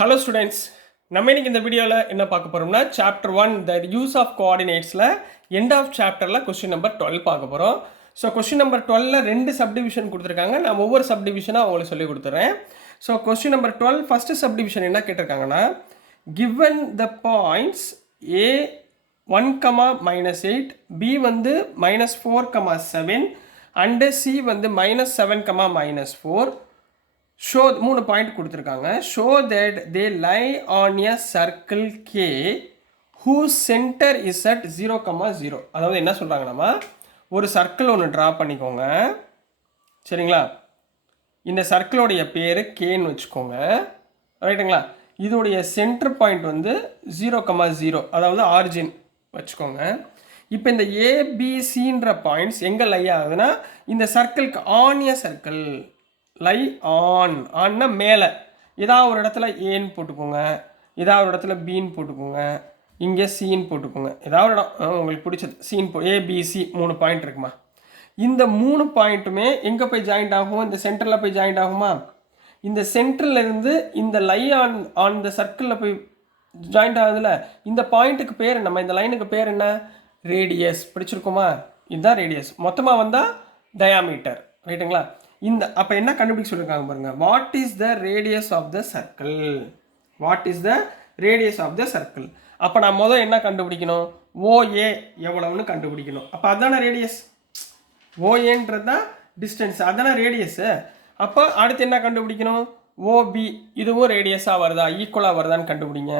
Hello students, நம்ம இன்னைக்கு இந்த வீடியோவில் என்ன பார்க்க போகிறோம்னா சாப்டர் 1 த யூஸ் ஆஃப் கோஆர்டினேட்ஸில் எண்ட் ஆஃப் சாப்டரில் கொஸ்டின் நம்பர் 12 பார்க்க போகிறோம். ஸோ கொஸ்டின் நம்பர் 12ல் 2 சப்டிவிஷன் கொடுத்துருக்காங்க. நான் ஒவ்வொரு சப்டிவிஷனாக உங்களுக்கு சொல்லி கொடுத்துட்றேன். So question number 12 first subdivision என்ன கேட்டிருக்காங்கன்னா, given the points A 1, -8, B வந்து -4, 7 அண்டு சி வந்து -7, -4. ஷோ 3 பாயிண்ட் கொடுத்துருக்காங்க. Show that they lie on a circle K whose centre is at 0, 0. அதாவது என்ன சொல்கிறாங்கன்னா, ஒரு சர்க்கிள் ஒன்று ட்ரா பண்ணிக்கோங்க, சரிங்களா? இந்த சர்க்கிளோடைய பேர் கேன்னு வச்சுக்கோங்க, ரைட்டுங்களா? இதோடைய சென்டர் பாயிண்ட் வந்து 0, 0, அதாவது ஆரிஜின் வச்சுக்கோங்க. இப்போ இந்த ஏபிசின்ற பாயிண்ட்ஸ் எங்கே லை ஆகுதுன்னா, இந்த சர்க்கிளுக்கு ஆன் எ சர்க்கிள் லை ஆன்னா மேலே ஏதாவது ஒரு இடத்துல ஏன்னு போட்டுக்கோங்க, ஏதாவது ஒரு இடத்துல பின்னு போட்டுக்கோங்க, இங்கே சின்னு போட்டுக்கோங்க. ஏதாவது ஒரு இடம் உங்களுக்கு பிடிச்சது சீன் ஏபிசி 3 பாயிண்ட் இருக்குமா? இந்த 3 பாயிண்ட்டுமே எங்கே போய் ஜாயிண்ட் ஆகும்? இந்த சென்டரில் போய் ஜாயிண்ட் ஆகுமா? இந்த சென்டரில் இருந்து இந்த லை ஆன் இந்த சர்க்கிளில் போய் ஜாயிண்ட் ஆகுதுல, இந்த பாயிண்ட்டுக்கு பேர் நம்ம இந்த லைனுக்கு பேர் என்ன? ரேடியஸ். பிடிச்சிருக்குமா? இதுதான் ரேடியஸ். மொத்தமாக வந்தால் டயாமீட்டர், ரைட்டுங்களா? இந்த அப்போ என்ன கண்டுபிடிக்க சொல்லியிருக்காங்க பாருங்க. What is the radius of the circle? What is the radius of the circle? அப்போ நான் முதல் என்ன கண்டுபிடிக்கணும்? ஓஏ எவ்வளவுன்னு கண்டுபிடிக்கணும். அப்போ அதான ரேடியஸ். ஓஏன்றது தான் டிஸ்டன்ஸ், அதான ரேடியஸு. அப்போ அடுத்து என்ன கண்டுபிடிக்கணும்? ஓபி இதுவும் ரேடியஸாக வருதா, ஈக்குவலாக வருதான்னு கண்டுபிடிங்க.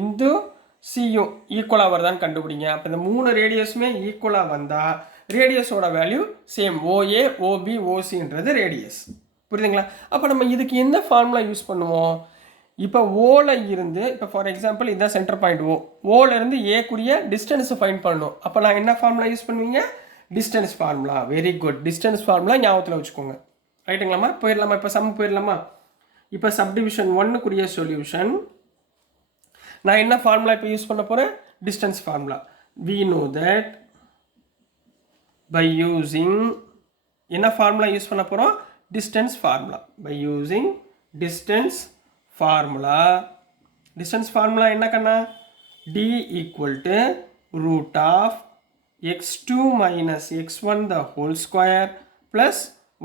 இந்த சியும் ஈக்குவலாக வருதான்னு கண்டுபிடிங்க. அப்போ இந்த 3 ரேடியஸுமே ஈக்குவலாக வந்தால் ரேடியஸோட வேல்யூ சேம். ஓஏ ஓபி ஓசின்றது ரேடியஸ். புரியுதுங்களா? அப்போ நம்ம இதுக்கு என்ன ஃபார்முலா யூஸ் பண்ணுவோம்? இப்போ ஓல இருந்து, இப்போ ஃபார் எக்ஸாம்பிள் இதுதான் சென்டர் பாயிண்ட் ஓல இருந்து ஏக்குரிய டிஸ்டன்ஸை ஃபைண்ட் பண்ணணும். அப்போ நான் என்ன ஃபார்முலா யூஸ் பண்ணுவீங்க? Distance formula. Very good. Distance formula ஞாபகத்தில் வச்சுக்கோங்க, ரைட்டுங்களாம்மா? போயிடலாமா? இப்போ சம் போயிடலாமா? இப்போ சப்டிவிஷன் 1க்குரிய சொல்யூஷன் நான் என்ன ஃபார்முலா இப்போ யூஸ் பண்ண போகிறேன்? Distance formula. we know that by using என்ன ஃபார்முலா யூஸ் பண்ண போகிறோம்? Distance formula. by using distance formula. Distance formula என்ன கண்ணா? d equal to root of x2 minus x1 the whole square plus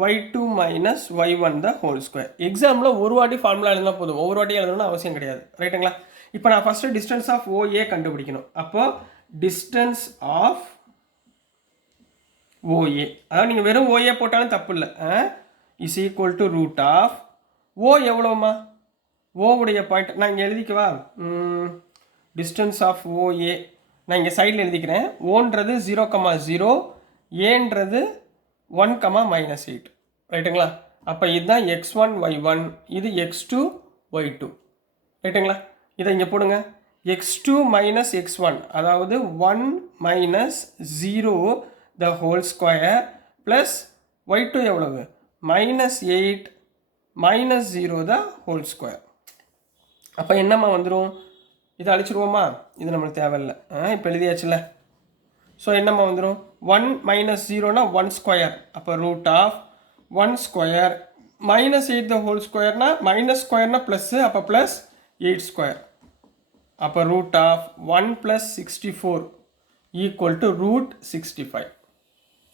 y2 minus y1 the whole square. எக்ஸாமில் ஒரு வாட்டி formula எழுதினா போதும், ஒவ்வொரு வாட்டி எழுதணும்னு அவசியம் கிடையாது, ரைட்டுங்களா? இப்போ நான் ஃபஸ்ட்டு டிஸ்டன்ஸ் ஆஃப் ஓஏ கண்டுபிடிக்கணும். அப்போ டிஸ்டன்ஸ் ஆஃப் ஓஏ, அதாவது நீங்கள் வெறும் ஓஏ போட்டாலும் தப்பு இல்லை, is equal to root of O எவ்வளோமா? ஓவுடைய பாயிண்ட் நான் இங்கே எழுதிக்கவா? டிஸ்டன்ஸ் ஆஃப் ஓஏ நான் இங்கே சைடில் எழுதிக்கிறேன். ஓன்றது 0, 0, ஏன்றது 1, -8, ரைட்டுங்களா? அப்போ இதுதான் x1 y1, இது x2 y2, ரைட்டுங்களா? இதை இங்கே போடுங்க. x2 minus x1 அதாவது 1 minus 0 the whole square plus y2 எவ்வளவு? -8 minus 0 the whole square. அப்போ என்னம்மா வந்துடும்? இதை அழிச்சிருவோமா? இது நம்மளுக்கு தேவையில்லை, இப்போ எழுதியாச்சுல. ஸோ என்னம்மா வந்துடும்? 1 minus 0னா 1 ஸ்கொயர். அப்போ root of 1 square -8 the whole ஸ்கொயர்னா மைனஸ் ஸ்கொயர்னா ப்ளஸ்ஸு, அப்போ ப்ளஸ் 8 ஸ்கொயர். அப்போ root of 1 + 64 equal to root 65.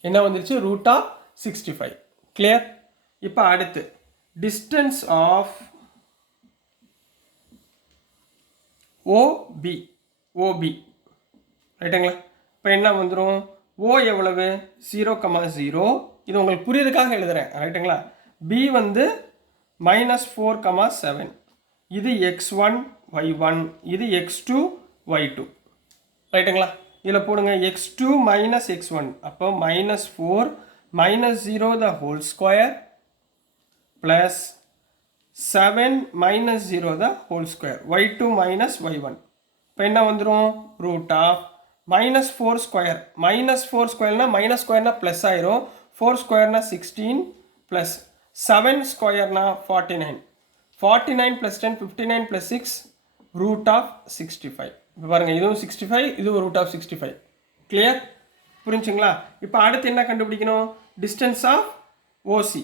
என்ன வந்துருச்சு? Root of 65. கிளியர்? இப்போ அடுத்து டிஸ்டன்ஸ் ஆஃப் ஓபி. ஓபி ரைட்டுங்களா? இப்போ என்ன வந்துடும்? ஓ எவ்வளவு? 0, 0. இது உங்களுக்கு புரியுறதுக்காக எழுதுகிறேன், ரைட்டுங்களா? பி வந்து -4, 7. இது x1 y1, இது x2 y2, ரைட்டுங்களா? இதில் போடுங்க x2 minus x1, அப்போ -4 -0 the whole square plus 7 minus 0 the whole square, y2 minus y1. இப்போ என்ன வந்துடும்? Root of -4 square. -4 ஸ்கொயர்னா மைனஸ் ஸ்கொயர்னா ப்ளஸ் ஆயிரும். 4 ஸ்கொயர்னா 16 ப்ளஸ் 7 ஸ்கொயர்னா 49. 49 + 10 59 + 6 ரூட் ஆஃப் 65. இப்போ பாருங்கள், இதுவும் 65, இதுவும் ரூட் ஆஃப் 65. கிளியர்? புரிஞ்சுங்களா? இப்போ அடுத்து என்ன கண்டுபிடிக்கணும்? Distance of OC.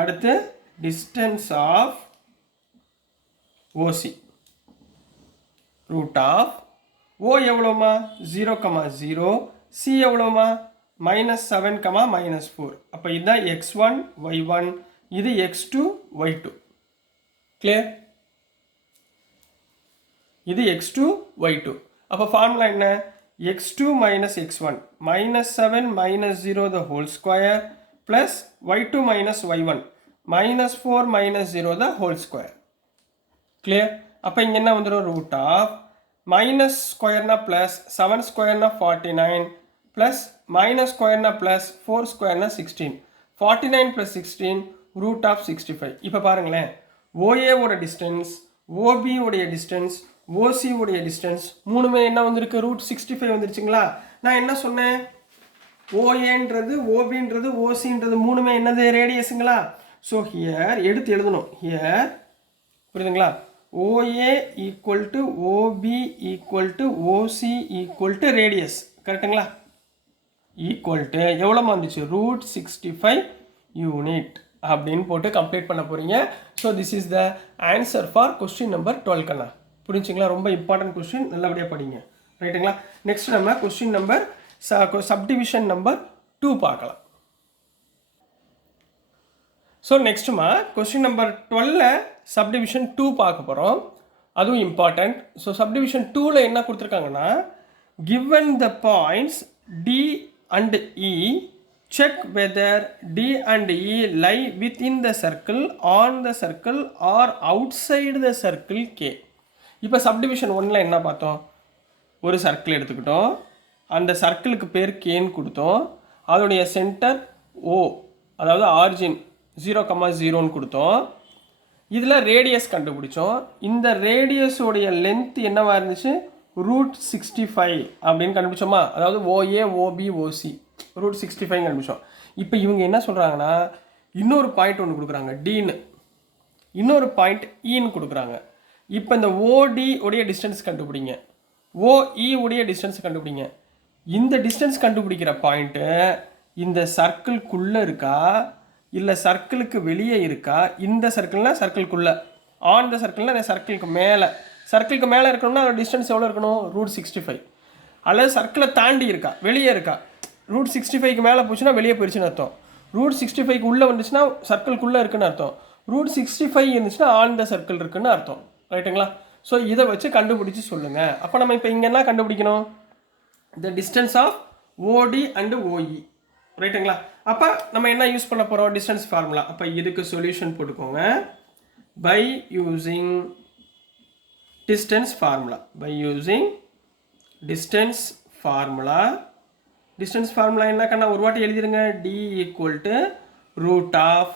அடுத்து distance of OC root of O எவ்வளோமா 0,0, சி எவ்வளோமா -7, -4. அப்போ இதுதான் x1 y1, இது x2 y2. கிளியர்? இது x2 y2. அப்போ ஃபார்முலா என்ன? x2 minus x1 -7 -0 the whole square plus y2 minus y1 -4 -0 the whole square. Clear? அப்போ இங்கே என்ன வந்துடும்? ரூட் ஆஃப் மைனஸ் ஸ்கொயர்னா ப்ளஸ் 7 ஸ்கொயர்னா 49 ப்ளஸ் மைனஸ் ஸ்கொயர்னா ப்ளஸ் 4 ஸ்கொயர்னா 16. 49 + 16 ரூட் ஆஃப் 65. இப்போ பாருங்களேன், ஓஏவோட டிஸ்டன்ஸ், ஓபி உடைய டிஸ்டன்ஸ், ஓசி உடைய டிஸ்டன்ஸ் மூணுமே என்ன வந்திருக்கு? ரூட் 65 வந்துருச்சுங்களா? நான் என்ன சொன்னேன்? ஓஏன்றது, ஓபின்றது, ஓசின்றது மூணுமே என்னது? ரேடியஸுங்களா? ஸோ ஹியர் எடுத்து எழுதணும். ஹியர் புரியுதுங்களா? OA equal to OB equal to OC equal to radius. கரெக்டுங்களா? ஈக்குவல் டு எவ்வளோமா வந்துச்சு? ரூட் 65 யூனிட் அப்படின்னு போட்டு கம்ப்ளீட் பண்ண போகிறீங்க. So this is the answer for question number 12 கண்ணா. புரிஞ்சுங்களா? ரொம்ப இம்பார்ட்டன்ட் கொஸ்டின், நல்லபடியாக படிங்க. ரைட்டுங்களா? நெக்ஸ்ட் நம்ம கொஸ்டின் நம்பர் சப்டிவிஷன் நம்பர் 2 பார்க்கலாம். ஸோ நெக்ஸ்ட்டுமா கொஸ்டின் நம்பர் 12 சப்டிவிஷன் 2 பார்க்க போகிறோம். அதுவும் இம்பார்ட்டண்ட். ஸோ சப்டிவிஷன் 2ல் என்ன கொடுத்துருக்காங்கன்னா, given the points D and E, check whether D and E lie within the circle, on the circle or outside the circle okay. இப்போ subdivision 1ல் என்ன பார்த்தோம்? ஒரு சர்க்கிள் எடுத்துக்கிட்டோம், அந்த சர்க்கிளுக்கு பேர் கேன்னு கொடுத்தோம், அதோடைய சென்டர் ஓ, அதாவது ஆரிஜின் 0,0ன்னு கொடுத்தோம். இதில் ரேடியஸ் கண்டுபிடிச்சோம். இந்த ரேடியஸோடைய லென்த் என்னவா இருந்துச்சு? ரூட் 65 அப்படின்னு கண்டுபிடிச்சோமா? அதாவது ஓஏ ஓபி ஓசி ரூட் 65 கண்டுபிடிச்சோம். இப்போ இவங்க என்ன சொல்கிறாங்கன்னா, இன்னொரு பாயிண்ட் ஒன்று கொடுக்குறாங்க டின்னு, இன்னொரு பாயிண்ட் ஈன்னு கொடுக்குறாங்க. இப்போ இந்த ஓடி உடைய டிஸ்டன்ஸ் கண்டுபிடிங்க, ஓஇ உடைய டிஸ்டன்ஸ் கண்டுபிடிங்க. இந்த டிஸ்டன்ஸ் கண்டுபிடிக்கிற பாயிண்ட்டு இந்த சர்க்கிள்குள்ளே இருக்கா இல்லை சர்க்கிளுக்கு வெளியே இருக்கா? இந்த சர்க்கிள்னால் சர்க்கிள்குள்ளே, ஆன் த சர்க்கிள்னால் அந்த சர்க்கிளுக்கு மேலே இருக்கணும்னா அதோட டிஸ்டன்ஸ் எவ்வளோ இருக்கணும்? ரூட் 65. அல்லது சர்க்கிளை தாண்டி இருக்கா, வெளியே இருக்கா? ரூட் 65க்கு மேலே போச்சுன்னா வெளியே போயிடுச்சுன்னு அர்த்தம். ரூட் 65க்கு உள்ளே வந்துச்சுன்னா சர்க்கிள்குள்ளே இருக்குன்னு அர்த்தம். ரூட் 65 இருந்துச்சுன்னா ஆன் த சர்க்கிள் இருக்குன்னு அர்த்தம். ரைட்டுங்களா? ஸோ இதை வச்சு கண்டுபிடிச்சி சொல்லுங்கள். அப்போ நம்ம இப்போ இங்கே என்ன கண்டுபிடிக்கணும்? The distance of OD and OE. ரைட்டுங்களா? அப்போ நம்ம என்ன யூஸ் பண்ண போகிறோம்? Distance formula. அப்போ இதுக்கு சொல்யூஷன் போட்டுக்கோங்க. By using distance formula, by using distance formula. Distance formula என்ன கண்ணா? ஒரு வாட்டி எழுதிருங்க. D equal to root of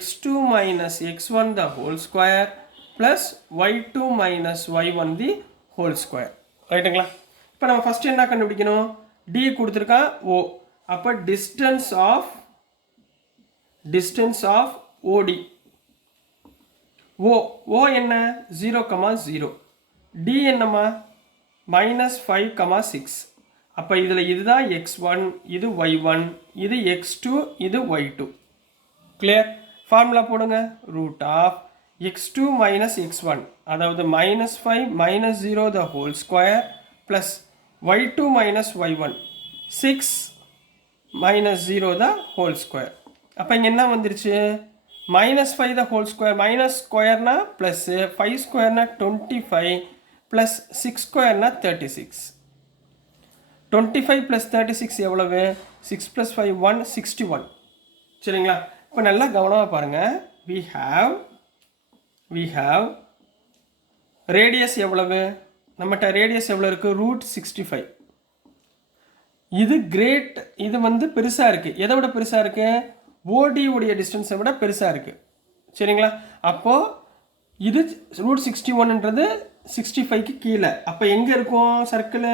x2 minus x1 the whole square plus y2 minus y1 the whole square. ரைட்டுங்களா? இப்போ நம்ம ஃபஸ்ட்டு என்ன கண்டுபிடிக்கணும்? டி கொடுத்துருக்கா ஓ, அப்போ டிஸ்டன்ஸ் ஆஃப் ஓடி. ஓ என்ன? 0,0. டி என்னம்மா? -5,6. அப்போ இதில் இதுதான் x1, இது y1, இது x2, இது y2. கிளியர்? ஃபார்முலா போடுங்க. Root of x2 minus x1, அதாவது -5 -0 the whole square plus y2 minus y1 6 -0 the whole square. அப்போ இங்கே என்ன வந்துருச்சு? -5 த ஹோல் ஸ்கொயர், மைனஸ் ஸ்கொயர்னா ப்ளஸ்ஸு, 5 ஸ்கொயர்னா 25 ப்ளஸ் 6 ஸ்கொயர்னா 36. 25 ப்ளஸ் 36 எவ்வளவு? 6 + 5 1 61. சரிங்களா? இப்போ நல்லா கவனமாக பாருங்கள். we have ரேடியஸ் எவ்வளவு? நம்மகிட்ட ரேடியஸ் எவ்வளோ இருக்குது? ரூட் 65. இது கிரேட், இது வந்து பெருசாக இருக்குது. எதை விட பெருசாக இருக்குது? ஓடி உடைய டிஸ்டன்ஸை விட பெருசாக இருக்குது. சரிங்களா? அப்போது இது ரூட் 61ன்றது 65க்கு கீழே. அப்போ எங்கே இருக்கும் சர்க்கிள்?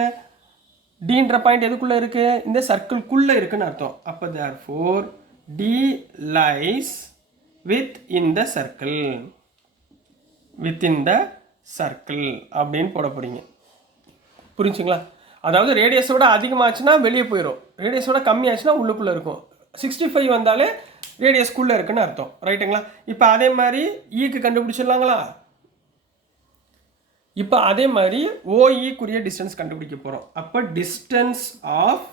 டின்ற பாயிண்ட் எதுக்குள்ளே இருக்குது? இந்த சர்க்கிள்குள்ளே இருக்குன்னு அர்த்தம். அப்போ therefore D lies within the circle அப்படின்னு போட போகிறீங்க. புரிஞ்சுங்களா? அதாவது ரேடியஸோட அதிகமாச்சுன்னா வெளியே போயிடும், ரேடியஸோட கம்மியாச்சுன்னா உள்ளுக்குள்ளே இருக்கும். 65 வந்தாலே ரேடியஸ்குள்ளே இருக்குன்னு அர்த்தம். ரைட்டுங்களா? இப்போ அதே மாதிரி ஈக்கு கண்டுபிடிச்சிடலாங்களா? இப்போ அதே மாதிரி ஓஇக்குரிய டிஸ்டன்ஸ் கண்டுபிடிக்க போகிறோம். அப்போ டிஸ்டன்ஸ் ஆஃப்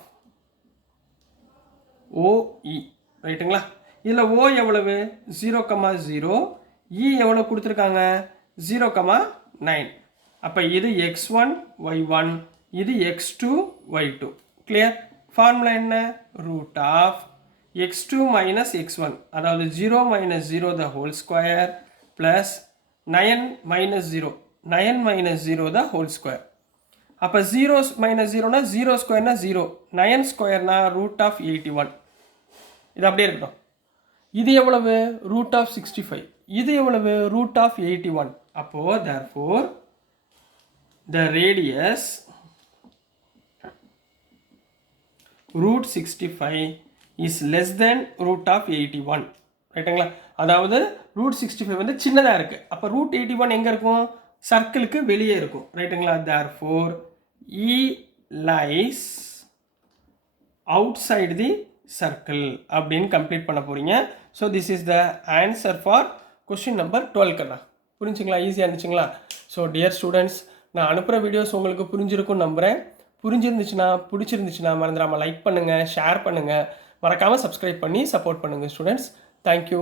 ஓஇ ரைட்டுங்களா. இதில் ஓ எவ்வளவு 0,0, இ எவ்வளோ கொடுத்துருக்காங்க 0,9. அப்போ இது x1 y1, இது x2 y2. கிளியர். ஃபார்முலா என்ன? Root of x2 minus x1, அதாவது 0 minus 0 the whole square plus 9 minus 0, 9 minus 0 the whole square. அப்போ 0 மைனஸ் 0னா 0 ஸ்கொயர்னா 0, 9 ஸ்கொயர்னா ரூட் ஆஃப் 81. இது அப்படியே இருக்கட்டும். இது எவ்வளவு? Root of 65. இது எவ்வளவு? Root of 81. அப்போது therefore the radius root 65 is less than root of 81. ரைட்டுங்களா. அதாவது ரூட் 65 வந்து சின்னதாக இருக்குது. அப்போ ரூட் 81 எங்கே இருக்கும்? சர்க்கிளுக்கு வெளியே இருக்கும். ரைட்டுங்களா. therefore E lies outside the circle அப்படின்னு கம்ப்ளீட் பண்ண போகிறீங்க. So this is the answer for question number 12 கண்ணா. புரிஞ்சுங்களா? ஈஸியாக இருந்துச்சுங்களா? ஸோ டியர் ஸ்டூடெண்ட்ஸ், நான் அனுப்புகிற வீடியோஸ் உங்களுக்கு புரிஞ்சிருக்கும்னு நம்புகிறேன். புரிஞ்சிருந்துச்சுன்னா, பிடிச்சிருந்துச்சுன்னா மறந்துடாமல் லைக் பண்ணுங்கள், ஷேர் பண்ணுங்கள், மறக்காமல் சப்ஸ்கிரைப் பண்ணி சப்போர்ட் பண்ணுங்கள் ஸ்டூடெண்ட்ஸ். தேங்க்யூ.